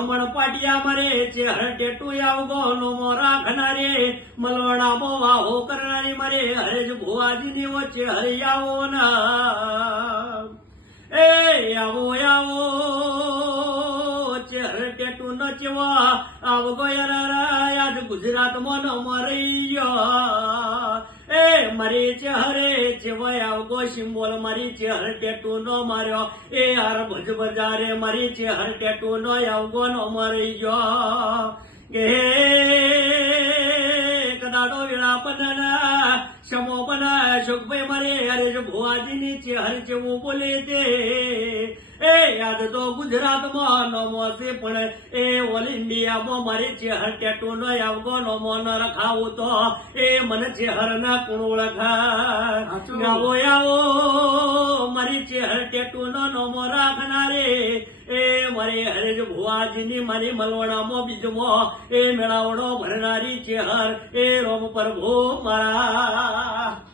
બ્રાહ્મણ પાટિયા મરે ચેહર ટેટુ આવગો નોમો રાખનારે મલવણામો વાહો કરનારી મરે હરેજ ભુવાજીની વચ્ચે હરી આવો ના એ આવો આવો ચેહર ટેટુ ન ચેવા આવગો યાર આજ ગુજરાતમાં ન મરી ગયો એ મારી ચહેરે જેવાય આવગો સિમ્બોલ મારી ચહેર ટેટુ નો માર્યો એ હાર ભજ બજારે મારી ચહેર ટેટુ નો આવગો નો મરી ગયો કે કદાડો વેળા પના સમો બના સુખભાઈ મારે અરે જો ભુવાજીની ચહેર જેવું બોલે તે એ યાદ તો ગુજરાતમાં નમો છે પણ એ ઓલ ઇન્ડિયામાં મારી ચહેર ટેટુ નો આવગો નમો ન રખાવું તો એ મને ચહેર ના કોણ ઓળખા આવો આવો મારી ચહેર ટેટુ નો નમો રાખનારે એ મારી હરેજ ભુવાજીની મારી મલવણામાં બીજમાં એ મેળાવડો ભરનારી ચહેર એ રોમ પ્રભુ મારા